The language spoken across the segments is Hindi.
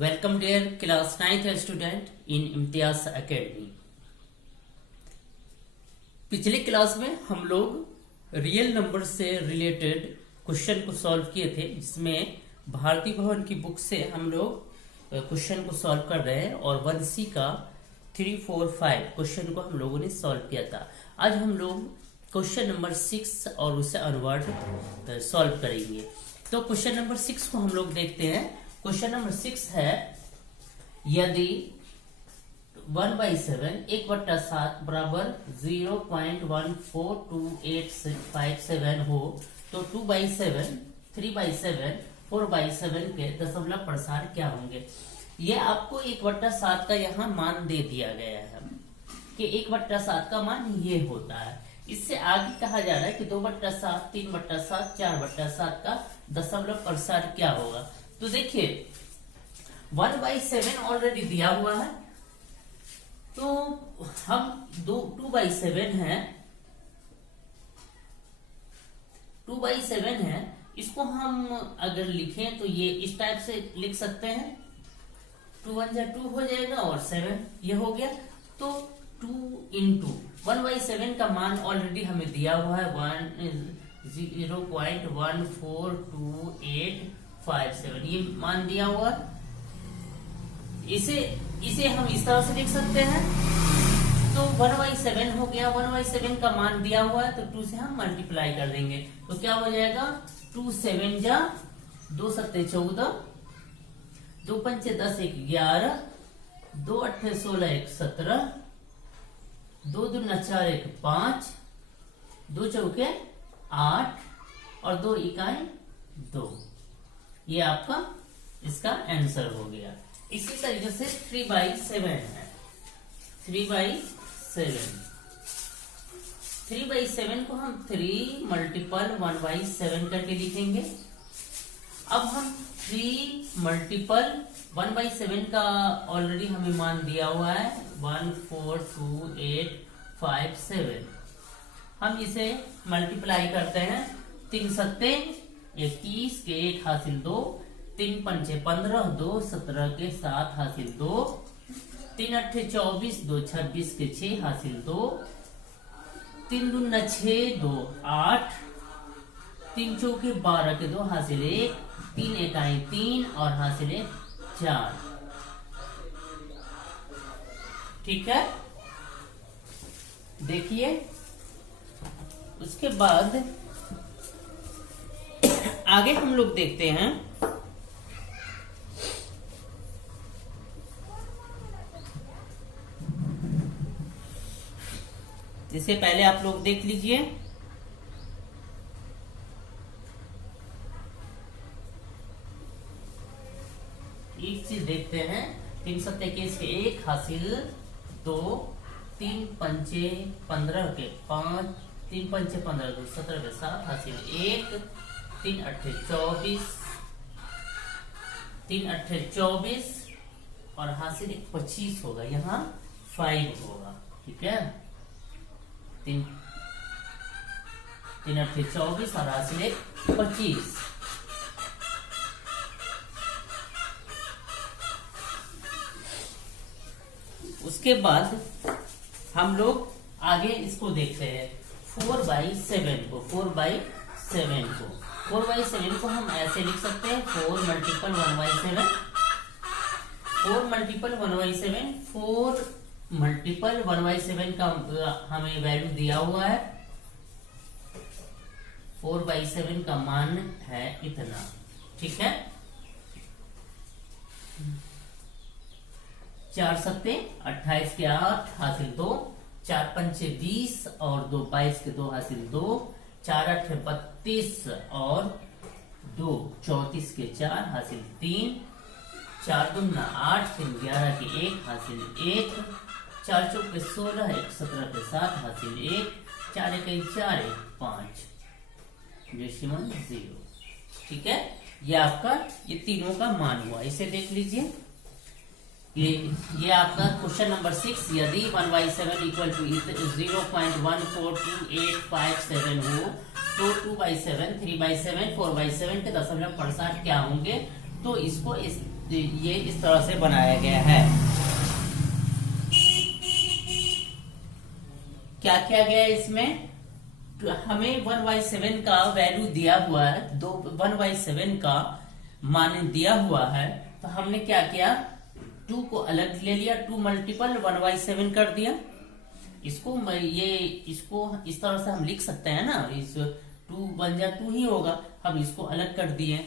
Welcome dear class 9th student in Imtiyaz Academy. पिछले क्लास में हम लोग रियल नंबर से रिलेटेड क्वेश्चन को सॉल्व किए थे, जिसमें भारती भवन की बुक से हम लोग क्वेश्चन को सॉल्व कर रहे हैं और 1C का 3, 4, 5 क्वेश्चन को हम लोगों ने सॉल्व किया था। आज हम लोग क्वेश्चन नंबर 6 और उसे अनवर्ड सॉल्व करेंगे। तो क्वेश्चन नंबर 6 को हम लोग देखते हैं। क्वेश्चन नंबर 6 है, यदि 1/7 1/7 बराबर 0.142857 हो तो 2/7 3/7 4/7 के दशमलव प्रसार क्या होंगे। ये आपको 1/7 का यहाँ मान दे दिया गया है कि 1/7 का मान ये होता है। इससे आगे कहा जा रहा है कि 2/7 3/7 4/7 का दशमलव प्रसार क्या होगा। तो देखिए 1/7 ऑलरेडी दिया हुआ है, तो हम 2/7 है, 2/7 है, इसको हम अगर लिखें तो ये इस टाइप से लिख सकते हैं। 2 1 2 हो जाएगा और 7 ये हो गया। तो 2 into 1/7 का मान ऑलरेडी हमें दिया हुआ है 0.142857, ये मान दिया हुआ। इसे हम इस तरह से लिख सकते हैं। तो 1/7 हो गया, 1/7 का मान दिया हुआ है तो 2 से हम मल्टीप्लाई कर देंगे तो क्या हो जाएगा। 2 7 जा 2 7 14, 2 5 10 1 11, 2 8 16 1 17, 2 2 4 1 5, 2 चौके 8 और 2 इकाई 2। ये आपका इसका आंसर हो गया। इसी तरीके से 3/7 है, 3/7 को हम 3 मल्टीपल 1/7 करके लिखेंगे। अब हम 3 मल्टीपल 1/7 का ऑलरेडी हमें मान दिया हुआ है 1428857। हम इसे मल्टीप्लाई करते हैं। 3 7 21 के 1 हासिल 2, 3 5 15, 2 17 के 7 हासिल 2, 3 8 24, 2 26 के 6 हासिल 2, 3 2 6 2 8, 3 चौके 12 के 2 हासिल 1, 3 इकाई 3 और हासिल 1 4। ठीक है, देखिए उसके बाद आगे हम लोग देखते हैं। इससे पहले आप लोग देख लीजिए, एक चीज देखते हैं। 3 7 21 के 1 हासिल 2, 3 5 15 के 5, 3 5 15 2 17 के 7 हासिल 1, 3 8 24, 3 8 24 और हासिल 25 होगा, यहाँ 5 होगा। ठीक है, 3 8 24 और हासिल 25। उसके बाद हम लोग आगे इसको देखते हैं 4/7 को। 4/7 को हम ऐसे लिख सकते हैं 4 मल्टीपल 1/7, 4 मल्टीपल 1/7, 4 मल्टीपल 1/7 का हमें वैल्यू दिया हुआ है। 4/7 का मान है इतना। ठीक है, 4 7 28 के 8 हासिल 2, 4 5 20 और 2 22 के 2 हासिल 2, 4 8 32 और 2 34 के 4 हासिल 3, 4 2 8, 3 11 के 1 हासिल 1, 4 चौके 16 1 17 के 7 हासिल 1, 4 1 4 1 5 0। ठीक है, ये आपका ये तीनों का मान हुआ। इसे देख लीजिए, ये आपका क्वेश्चन नंबर 6, यदि 1/7 इक्वल टू 0.142857 हो तो 2/7 3/7 4/7 के दशमलव प्रसार क्या होंगे। तो इसको ये इस तरह से बनाया गया है। क्या किया गया है इसमें, हमें 1/7 का वैल्यू दिया हुआ है, 1/7 का मान दिया हुआ है, तो हमने क्या किया, 2 को अलग ले लिया, 2 मल्टीपल 1/7 कर दिया। इसको इस तरह से हम लिख सकते हैं ना, इस 2 बन जा 2 ही होगा, हम इसको अलग कर दिए।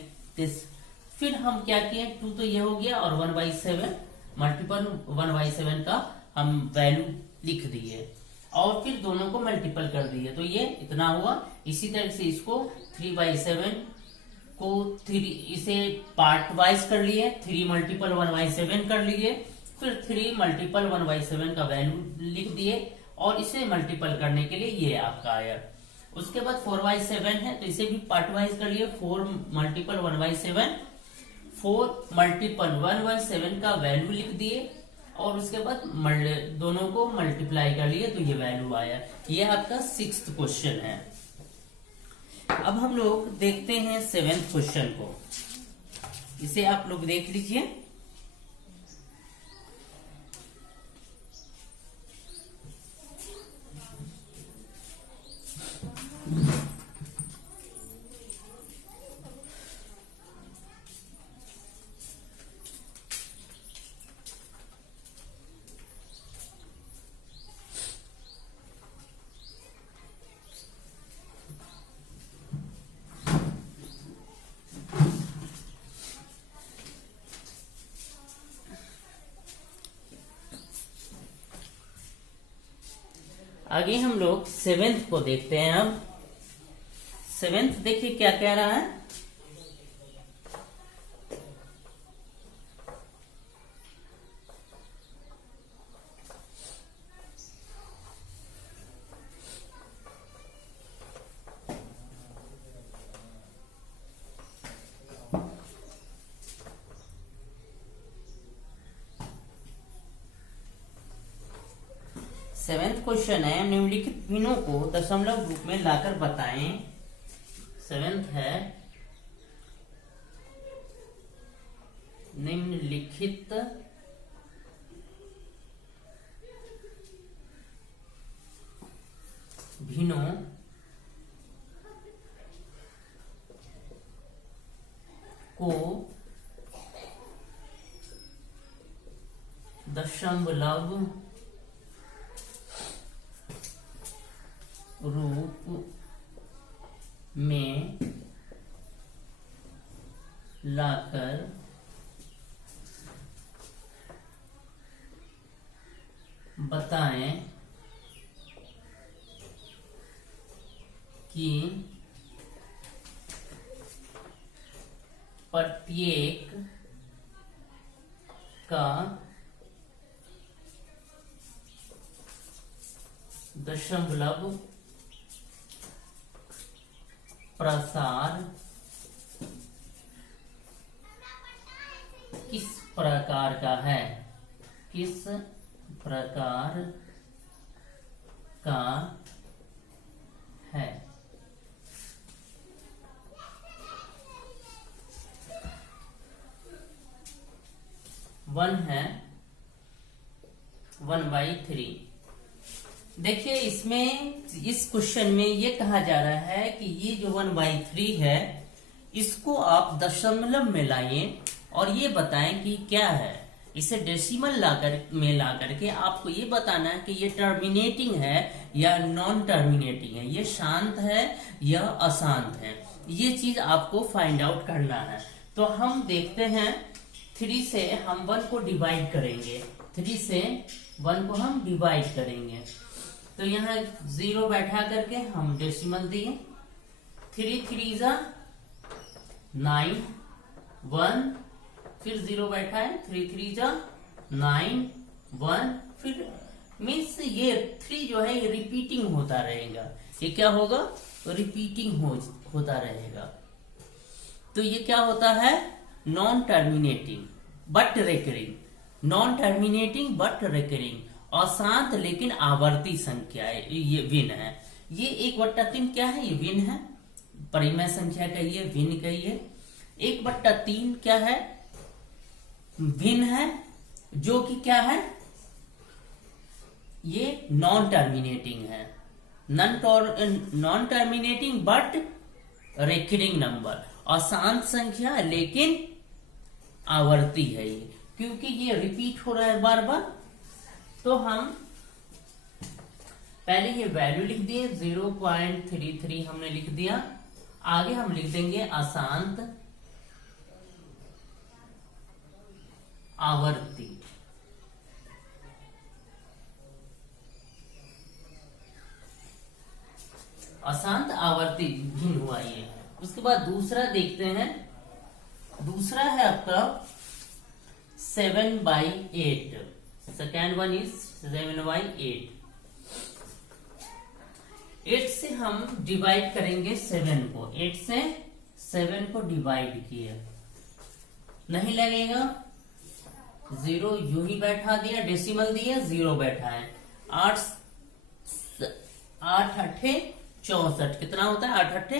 फिर हम क्या किए, 2 तो ये हो गया और 1/7 मल्टीपल 1/7 का हम वैल्यू लिख दिए और फिर दोनों को मल्टीपल कर दिए, तो ये इतना हुआ। इसी तरह से इसको 3/7 को इसे पार्ट वाइज कर लिए, 3 मल्टीपल 1/7 कर लिए, फिर 3 मल्टीपल 1/7 का वैल्यू लिख दिए और इसे मल्टीपल करने के लिए ये आपका आया। उसके बाद 4/7 है तो इसे भी पार्ट वाइज कर लिए, 4 मल्टीपल 1/7, 4 मल्टीपल 1/7 का वैल्यू लिख दिए और उसके बाद दोनों को मल्टीप्लाई कर लिए तो ये वैल्यू आया। ये आपका 6th क्वेश्चन है। अब हम लोग देखते हैं 7th क्वेश्चन को, इसे आप लोग देख लीजिए। आगे हम लोग 7th को देखते हैं। अब 7th देखिए क्या कह रहा है, सेवेंथ क्वेश्चन है, निम्नलिखित भिन्नों को दशमलव रूप में लाकर बताएं। 7th है, निम्नलिखित भिन्नों को दशमलव रूप में लाकर बताएं कि प्रत्येक का दशमलव प्रसार किस प्रकार का है, किस प्रकार का है। वन है 1/3। देखिए इसमें इस क्वेश्चन में ये कहा जा रहा है कि ये जो 1/3 है इसको आप दशमलव में लाइए और ये बताएं कि क्या है। इसे डेसिमल लाकर के आपको ये बताना है कि ये टर्मिनेटिंग है या नॉन टर्मिनेटिंग है, ये शांत है या अशांत है, ये चीज आपको फाइंड आउट करना है। तो हम देखते हैं 3 से हम 1 को डिवाइड करेंगे, 3 से 1 को हम डिवाइड करेंगे तो यहाँ 0 बैठा करके हम डेसिमल दिए, 3 3 जा 9, 1 फिर 0 बैठा है, 3 3 जा 9, 1 फिर मीन्स ये 3 जो है ये रिपीटिंग होता रहेगा। ये क्या होगा, रिपीटिंग होता रहेगा। तो ये क्या होता है, non terminating but recurring, non terminating but recurring, अशांत लेकिन आवर्ती संख्या है, ये विन है। ये 1/3 क्या है, ये विन है, परिमेय संख्या कहिए, विन कहिए। 1/3 क्या है, भिन्न है, जो कि क्या है, ये नॉन टर्मिनेटिंग है, non terminating but recurring number, अशांत संख्या लेकिन आवर्ती है ये, क्योंकि ये रिपीट हो रहा है बार बार। तो हम पहले ये वैल्यू लिख दिए 0.33 हमने लिख दिया, आगे हम लिख देंगे अशांत आवर्ती। अशांत आवर्ती भिन्न हुआ ये। उसके बाद दूसरा देखते हैं, दूसरा है आपका 7/8, सेकेंड वन इज 7/8। 8 से हम डिवाइड करेंगे 7 को, 8 से 7 को डिवाइड किए, नहीं लगेगा, 0 यूं ही बैठा दिया, डेसिमल दिया, 0 बैठा है। 8 8 64, कितना होता है 8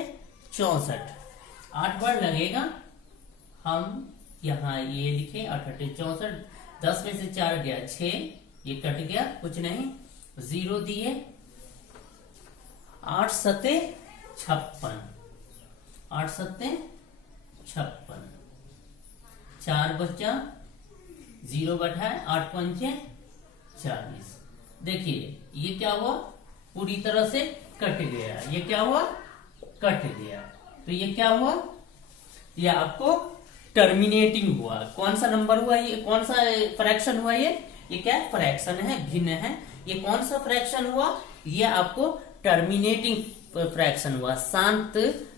64, 8 बार लगेगा। हम यहाँ ये लिखे 8 64, 10 में से 4 गया 6, ये कट गया, कुछ नहीं, 0 दिए, 8 सते 56, 8 सते 56, 4 बचा, 0 बैठा है, 8 पंचे 40। देखिए ये क्या हुआ, पूरी तरह से कट गया, ये क्या हुआ, कट गया। तो ये क्या हुआ, ये आपको टर्मिनेटिंग हुआ। कौन सा नंबर हुआ ये, कौन सा फ्रैक्शन हुआ ये क्या है, फ्रैक्शन है, भिन्न है। ये कौन सा फ्रैक्शन हुआ, ये आपको टर्मिनेटिंग फ्रैक्शन हुआ, शांत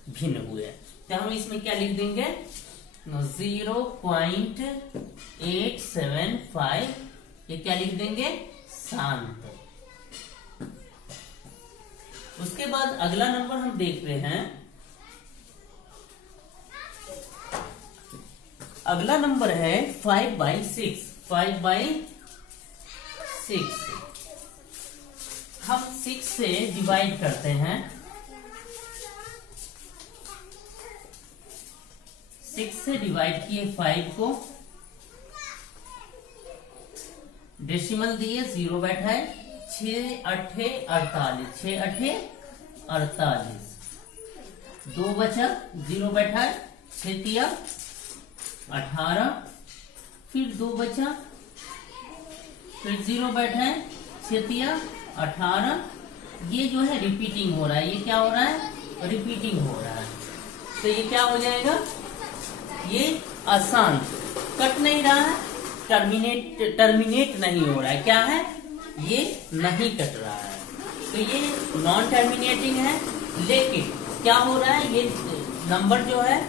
भिन्न हुए। तो हम इसमें क्या लिख देंगे, 0.875, ये क्या लिख देंगे, शांत। उसके बाद अगला नंबर हम देख रहे हैं, अगला नंबर है 5/6, 5/6। हम 6 से डिवाइड करते हैं, 6 से डिवाइड किए 5 को, डेसिमल दिए, 0 बैठा है, 6 8 48, 6 8 48, 2 बचा, 0 बैठा है, 6 तिया 18, फिर 2 बचा, फिर 0 बैठा है, 6 तिया 18। ये जो है रिपीटिंग हो रहा है, ये क्या हो रहा है, रिपीटिंग हो रहा है। तो ये क्या हो जाएगा, ये अशांत, कट नहीं रहा है, टर्मिनेट नहीं हो रहा है, क्या है, ये नहीं कट रहा है। तो ये नॉन टर्मिनेटिंग है, लेकिन क्या हो रहा है, ये नंबर जो है,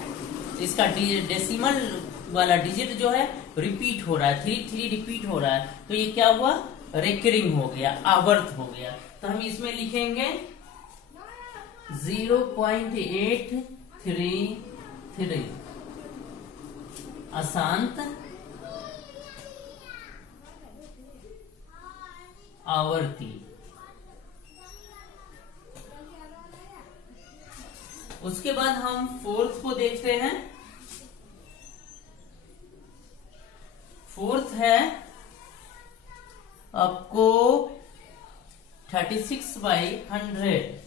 इसका डेसिमल वाला डिजिट जो है रिपीट हो रहा है, 3 रिपीट हो रहा है। तो ये क्या हुआ, रेकरिंग हो गया, आवर्त हो गया। तो हम इसमें लिखेंगे 0.833 अशांत आवर्ती। उसके बाद हम फोर्थ को देखते हैं, फोर्थ है आपको 36/100,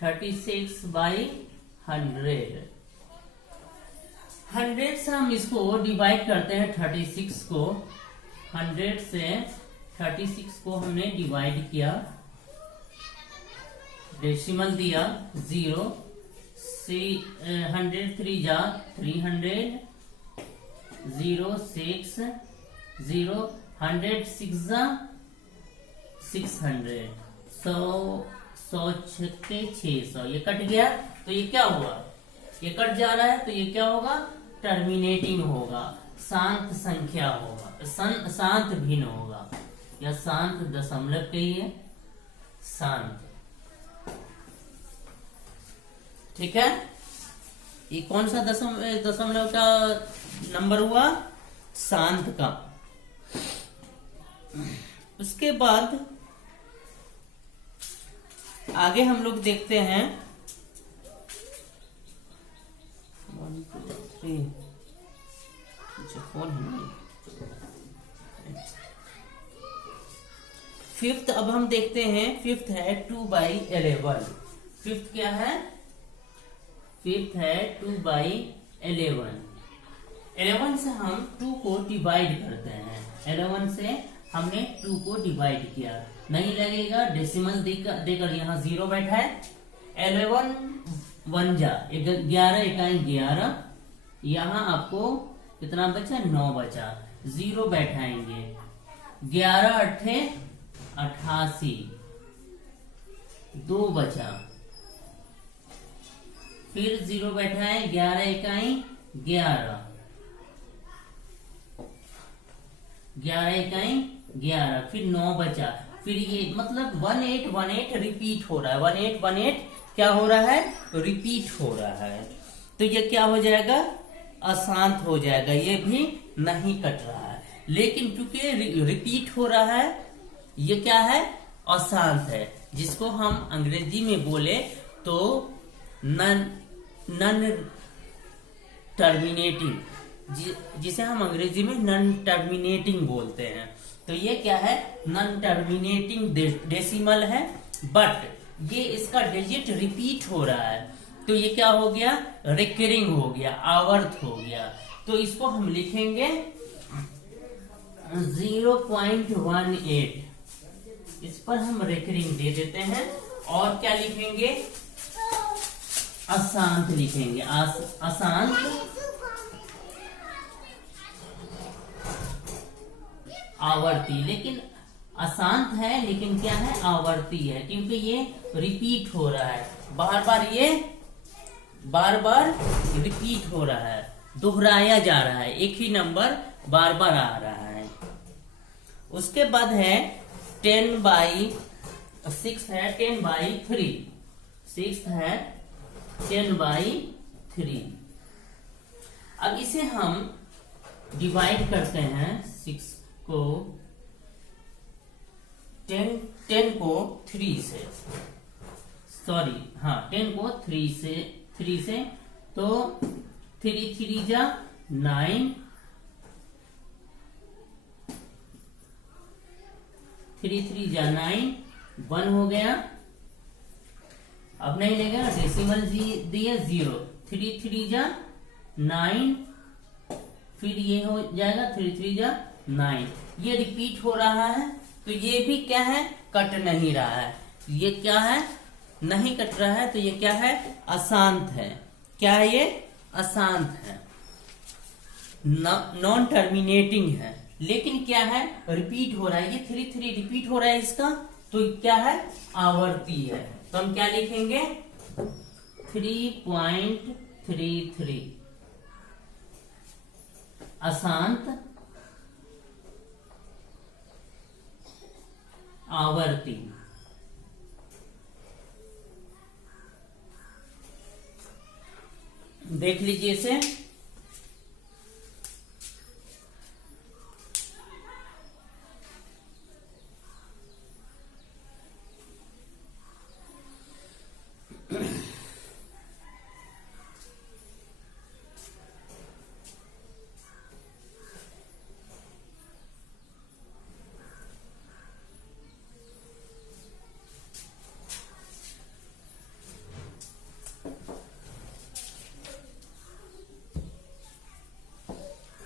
36/100। 100 से हम इसको डिवाइड करते हैं, 36 को 100 से 36 को हमने डिवाइड किया, डेसिमल दिया 0, 100 3 जा 300, 0 6 0, 100 6 जा 600, 100 600, ये कट गया। तो ये क्या हुआ, ये कट जा रहा है, तो ये क्या होगा, टर्मिनेटिंग होगा, शांत संख्या होगा, शांत भिन्न होगा, या शांत दशमलव कहिए, शांत। ठीक है, ये कौन सा दशमलव का नंबर हुआ, शांत का। उसके बाद आगे हम लोग देखते हैं 3 फोन है ना। फिफ्थ अब हम देखते हैं, फिफ्थ है 2/11। फिफ्थ क्या है? फिफ्थ है 2/11। 11 से हम 2 को डिवाइड करते हैं। 11 से हमने 2 को डिवाइड किया, नहीं लगेगा, डेसिमल देकर यहाँ 0 बैठा है। 11 1 जा 11 इकाई 11, यहाँ आपको कितना बचा? 9 बचा, 0 बैठाएंगे। 11 अट्ठे 88, 2 बचा, फिर 0 बैठा है, 11 इकाई 11, 11 इकाई 11, फिर 9 बचा, फिर ये मतलब 1818 रिपीट हो रहा है। 1818 क्या हो रहा है? रिपीट हो रहा है। तो ये क्या हो जाएगा? अशांत हो जाएगा, ये भी नहीं कट रहा है। लेकिन क्योंकि रिपीट हो रहा है, ये क्या है? अशांत है, जिसको हम अंग्रेजी में बोले तो नन टर्मिनेटिंग, जिसे हम अंग्रेजी में नन टर्मिनेटिंग बोलते हैं। तो ये क्या है? नन टर्मिनेटिंग डेसिमल है, बट ये इसका डिजिट रिपीट हो रहा है, तो ये क्या हो गया? रिकरिंग हो गया, आवर्त हो गया। तो इसको हम लिखेंगे 0.18, इस पर हम रिकरिंग दे देते हैं। और क्या लिखेंगे? अशांत लिखेंगे, अशांत आवर्ती। लेकिन अशांत है, लेकिन क्या है? आवर्ती है, क्योंकि ये रिपीट हो रहा है, बार बार ये बार बार रिपीट हो रहा है, दोहराया जा रहा है, एक ही नंबर बार बार आ रहा है। उसके बाद है 10/6 है 10/3, 6 है 10/3। अब इसे हम डिवाइड करते हैं, 6 को 10 को 3 से, सॉरी हाँ 10 को 3 से, तो 3 3 जा 9, 3 3 जा 9, 1 हो गया। अब नहीं लेगा, डेसिमल दिए 0, 3 3 जा 9, फिर ये हो जाएगा 3 3 जा 9। ये रिपीट हो रहा है, तो ये भी क्या है? कट नहीं रहा है। ये क्या है? नहीं कट रहा है, तो ये क्या है? अशांत है। क्या है ये? अशांत है, नॉन टर्मिनेटिंग है। लेकिन क्या है? रिपीट हो रहा है, ये 3 3 रिपीट हो रहा है इसका, तो क्या है? आवर्ती है। तो हम क्या लिखेंगे? 3.33 अशांत आवर्ती। देख लीजिए इसे,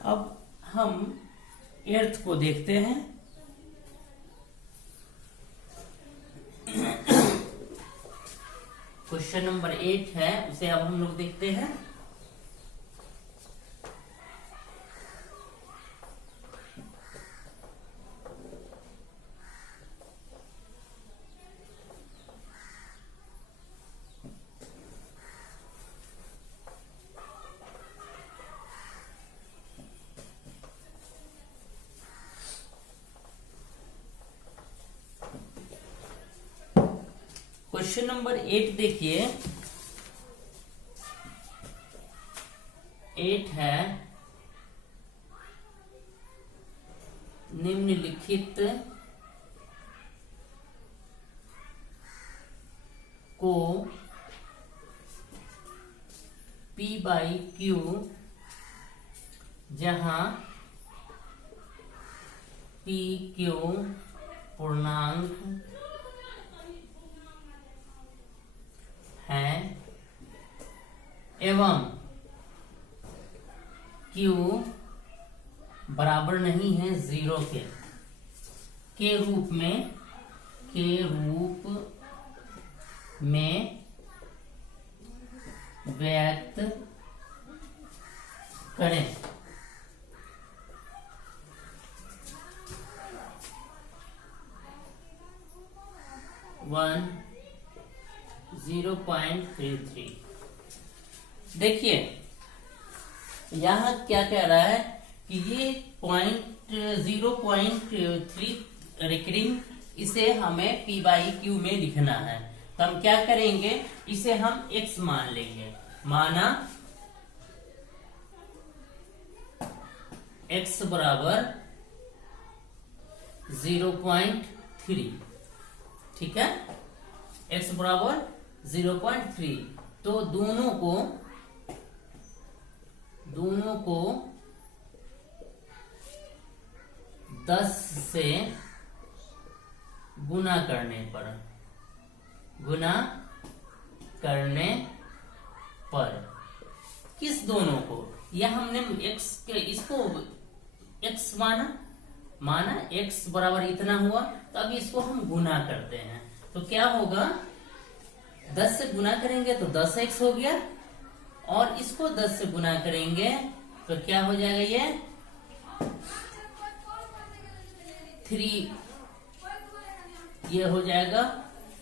अब हम 8th को देखते हैं। क्वेश्चन नंबर 8 है, उसे अब हम लोग देखते हैं। क्वेश्चन नंबर 8 देखिए, 8 है निम्नलिखित को P/Q जहां पी क्यू पूर्णांक है एवं क्यू बराबर नहीं है 0 के रूप में व्यक्त करें। वन 0.33। देखिए यहां क्या कह रहा है कि ये 0.3 रिकरिंग, इसे हमें P बाई क्यू में लिखना है। तो हम क्या करेंगे, इसे हम x मान लेंगे। माना x बराबर 0.3, ठीक है, x बराबर 0.3। तो दोनों को 10 से गुना करने पर किस दोनों को, यह हमने इसको x माना x बराबर इतना हुआ, तो अब इसको हम गुना करते हैं। तो क्या होगा, 10 से गुना करेंगे तो 10x हो गया, और इसको 10 से गुना करेंगे तो क्या हो जाएगा, ये 3, ये हो जाएगा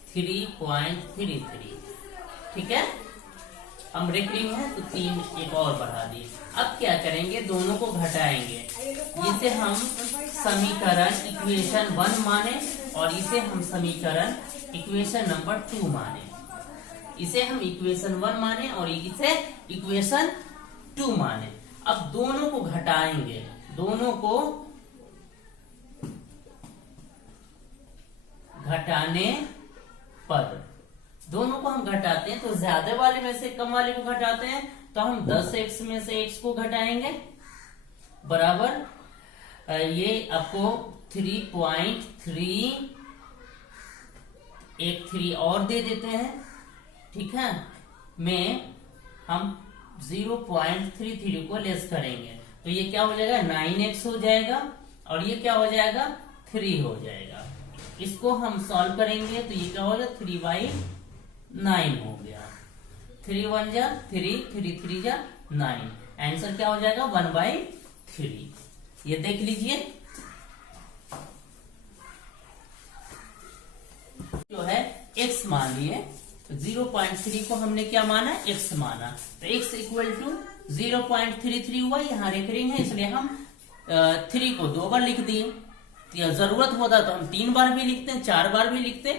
3.33, ठीक है। हम रिकरिंग है तो 3 एक और बढ़ा दिए। अब क्या करेंगे, दोनों को घटाएंगे। इसे हम समीकरण इक्वेशन 1 माने और इसे हम समीकरण इक्वेशन नंबर 2 माने। इसे हम इक्वेशन 1 माने और इसे इक्वेशन 2 माने। अब दोनों को घटाएंगे, दोनों को घटाने पर, दोनों को हम घटाते हैं तो ज्यादा वाले में से कम वाले को घटाते हैं, तो हम 10x में से x को घटाएंगे, बराबर ये आपको 3.3 एक 3 और दे देते हैं, ठीक है, में हम 0.33 को लेस करेंगे तो ये क्या हो जाएगा, 9x हो जाएगा, और ये क्या हो जाएगा, 3 हो जाएगा। इसको हम सॉल्व करेंगे तो ये क्या हो जाएगा, 3/9 हो गया। 3 1 जा 3, 3 3 जा 9, आंसर क्या हो जाएगा, 1/3। ये देख लीजिए, जो है x मान लिए, तो 0.3 को हमने क्या माना, x माना, तो x इक्वल टू 0.33 हुआ। यहाँ रिकरिंग है इसलिए हम 3 को 2 बार लिख दिए। जरूरत होता तो हम 3 बार भी लिखते हैं, 4 बार भी लिखते,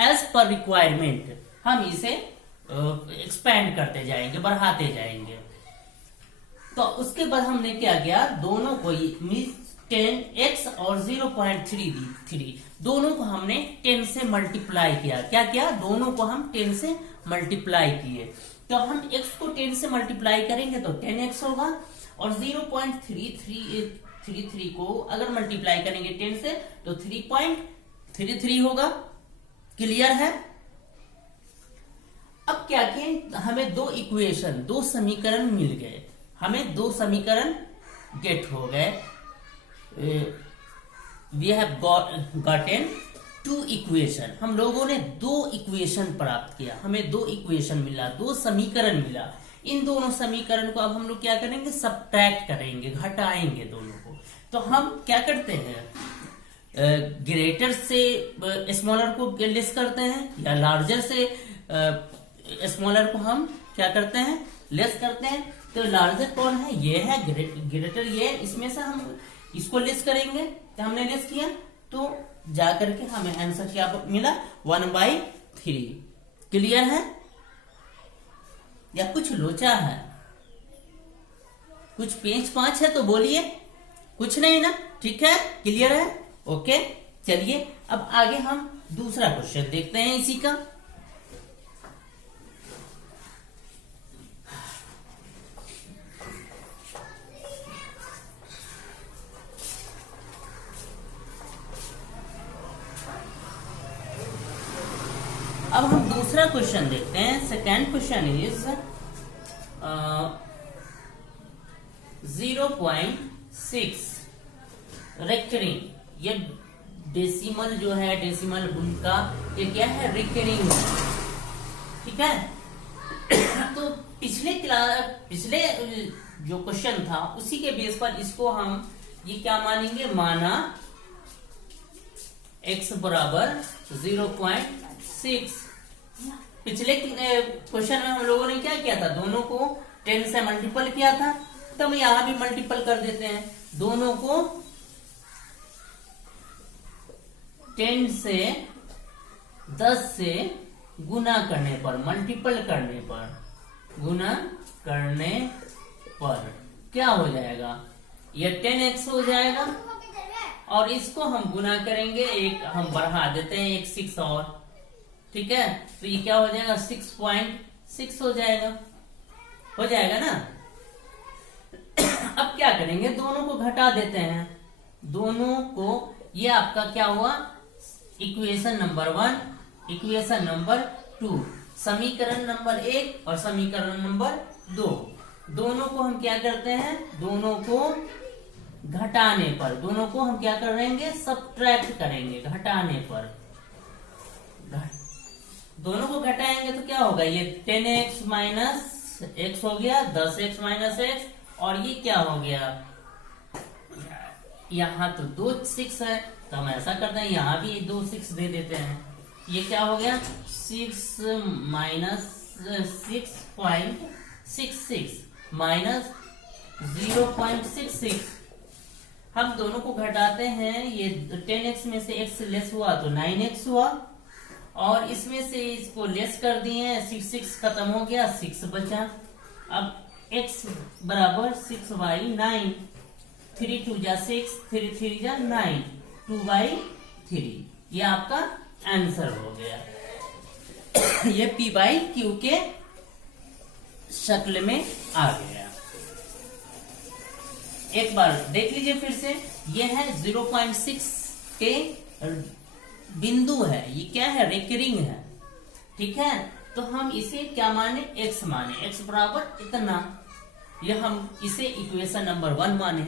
एज पर रिक्वायरमेंट हम इसे एक्सपेंड करते जाएंगे, बढ़ाते जाएंगे। तो उसके बाद हमने क्या किया, दोनों को 10x और 0.33 दोनों को हमने 10 से मल्टीप्लाई किया। क्या किया, दोनों को हम 10 से मल्टीप्लाई किए। तो हम x को 10 से मल्टीप्लाई करेंगे तो 10x होगा, और 0.33 को अगर मल्टीप्लाई करेंगे 10 से तो 3.33 होगा। क्लियर है। अब क्या किए, हमें दो समीकरण मिल गए, हमें 2 समीकरण गेट हो गए। वी हैव गॉटन 2 इक्वेशन, हम लोगों ने 2 इक्वेशन प्राप्त किया, हमें 2 इक्वेशन मिला, 2 समीकरण मिला। इन दोनों समीकरण को अब हम लोग क्या करेंगे, सब्ट्रैक्ट करेंगे, घटाएंगे दोनों को। तो हम क्या करते हैं, ग्रेटर से स्मॉलर को लेस करते हैं, या लार्जर से स्मॉलर को हम क्या करते हैं, लेस करते हैं। तो लार्जर कौन है, ये है, ग्रेटर ये, इसमें से हम इसको लेस करेंगे। तो हमने लेस किया तो जाकर के हमें आंसर क्या मिला, 1/3। क्लियर है या कुछ लोचा है, कुछ पेंच पांच है तो बोलिए, कुछ नहीं ना, ठीक है, क्लियर है, ओके। चलिए अब आगे हम दूसरा क्वेश्चन देखते हैं इसी का। दूसरा क्वेश्चन देखते हैं। Second question is 0.6 recurring. ये डेसिमल जो है, डेसिमल उनका ये क्या है, रिकरिंग, ठीक है। तो पिछले जो क्वेश्चन था उसी के बेस पर इसको हम ये क्या मानेंगे, माना x बराबर 0.6। पिछले क्वेश्चन में हम लोगों ने क्या किया था, दोनों को 10 से मल्टीपल किया था, तो हम यहां भी मल्टीपल कर देते हैं। दोनों को 10 से 10 से गुना करने पर, मल्टीपल करने पर, गुना करने पर क्या हो जाएगा, ये 10x हो जाएगा। और इसको हम गुना करेंगे, एक हम बढ़ा देते हैं, एक 6 और, ठीक है। तो ये क्या हो जाएगा, 6.6 हो जाएगा ना। अब क्या करेंगे, दोनों को घटा देते हैं, दोनों को। ये आपका क्या हुआ, इक्वेशन नंबर 1, इक्वेशन नंबर 2, समीकरण नंबर 1 और समीकरण नंबर 2। दोनों को हम क्या करते हैं, दोनों को घटाने पर, दोनों को हम क्या करेंगे, सब्ट्रैक्ट करेंगे, घटाने पर। दोनों को घटाएंगे तो क्या होगा, ये 10x माइनस x हो गया, 10x माइनस x, और ये क्या हो गया, यहाँ तो 2 6 है, तो हम ऐसा करते हैं यहाँ भी 2 6 दे देते हैं। ये क्या हो गया, 6 माइनस 6.66 माइनस 0.66। हम दोनों को घटाते हैं, ये 10x में से x लेस हुआ तो 9x हुआ, और इसमें से इसको लेस कर दिए, 6 खत्म हो गया, 6 बचा। अब x बराबर 6/9, 3 2 जा 6, 3 3 जा 9, 2/3। ये आपका आंसर हो गया। ये p/q के शक्ल में आ गया। एक बार देख लीजिए फिर से, ये है 0.6 के बिंदु है, ये क्या है, रिकरिंग है, ठीक है। तो हम इसे क्या माने, x माने, x बराबर इतना, ये हम इसे इक्वेशन नंबर 1 माने।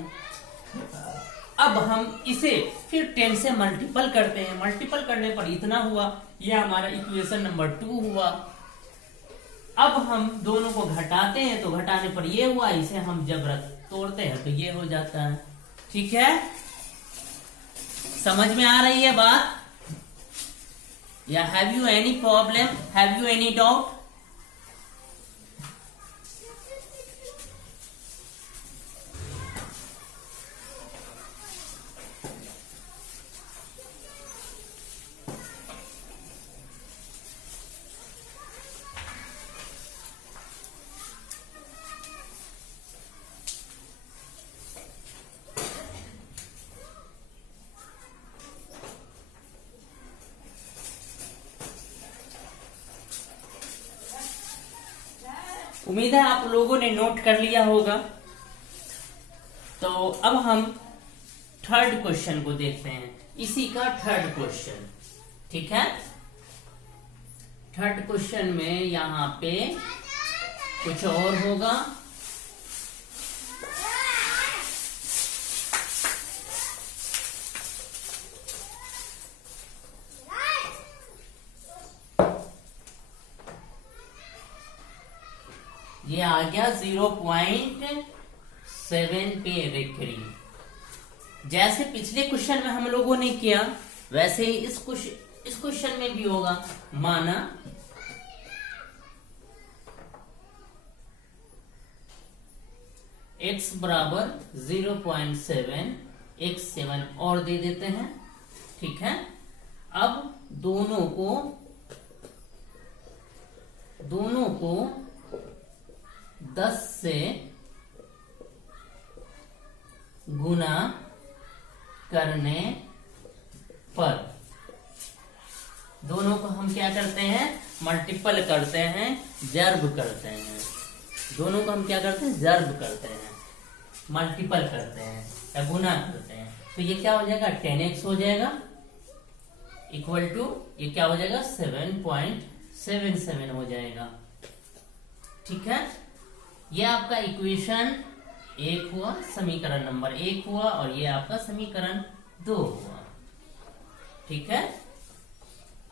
अब हम इसे फिर 10 से मल्टीपल करते हैं, मल्टीपल करने पर इतना हुआ, यह हमारा इक्वेशन नंबर 2 हुआ। अब हम दोनों को घटाते हैं, तो घटाने पर ये हुआ, इसे हम जब तोड़ते हैं तो ये हो जाता है, ठीक है। समझ में आ रही है बात, या have you any problem, have you any doubt? उम्मीद है आप लोगों ने नोट कर लिया होगा। तो अब हम थर्ड क्वेश्चन को देखते हैं, इसी का थर्ड क्वेश्चन, ठीक है। थर्ड क्वेश्चन में यहां पे कुछ और होगा। ये आ गया 0.7 पे रिकरिंग। जैसे पिछले क्वेश्चन में हम लोगों ने किया, वैसे ही इस क्वेश्चन में भी होगा। माना x बराबर 0.7, x 7 और दे देते हैं, ठीक है। अब दोनों को 10 से गुना करने पर, दोनों को हम क्या करते हैं, मल्टीपल करते हैं, जर्ब करते हैं। दोनों को हम क्या करते हैं, जर्ब करते हैं, मल्टीपल करते हैं या गुना करते हैं। तो ये क्या हो जाएगा, 10x हो जाएगा, इक्वल टू ये क्या हो जाएगा, 7.6 7 हो जाएगा। ठीक है, ये आपका इक्वेशन 1 हुआ, समीकरण नंबर 1 हुआ, और ये आपका समीकरण 2 हुआ। ठीक है,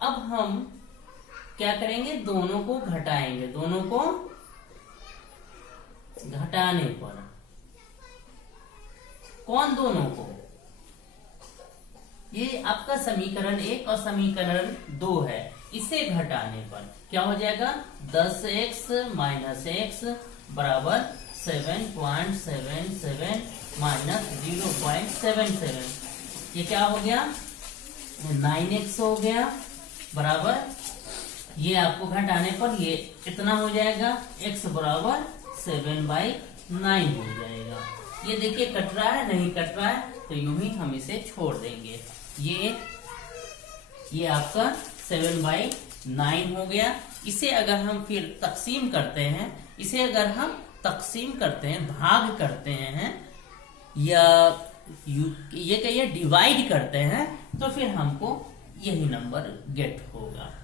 अब हम क्या करेंगे, दोनों को घटाएंगे। दोनों को घटाने पर, कौन दोनों को, ये आपका समीकरण 1 और समीकरण 2 है, इसे घटाने पर क्या हो जाएगा, 10x माइनस एक्स बराबर 7.77 माइनस 0.77। ये क्या हो गया, 9x हो गया बराबर, ये आपको घटाने पर ये इतना हो जाएगा, x बराबर 7/9 हो जाएगा। ये देखिए कट रहा है, नहीं कट रहा है, तो यूं ही हम इसे छोड़ देंगे। ये आपका 7/9 हो गया। इसे अगर हम फिर तकसीम करते हैं, इसे अगर हम तकसीम करते हैं, भाग करते हैं, या ये कहिए डिवाइड करते हैं, तो फिर हमको यही नंबर गेट होगा।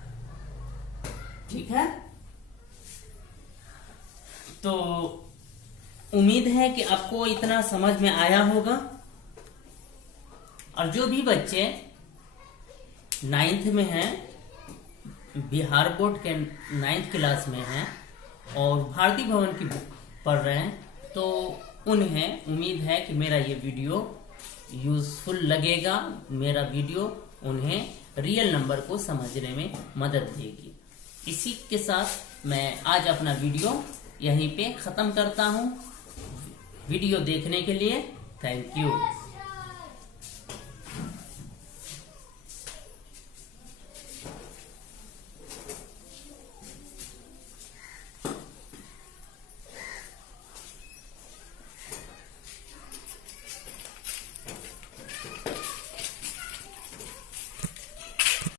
ठीक है, तो उम्मीद है कि आपको इतना समझ में आया होगा। और जो भी बच्चे 9th में हैं, बिहार बोर्ड के 9th क्लास में हैं और भारती भवन की बुक पढ़ रहे हैं, तो उन्हें उम्मीद है कि मेरा ये वीडियो यूजफुल लगेगा। मेरा वीडियो उन्हें रियल नंबर को समझने में मदद देगी। इसी के साथ मैं आज अपना वीडियो यहीं पे खत्म करता हूँ। वीडियो देखने के लिए थैंक यू।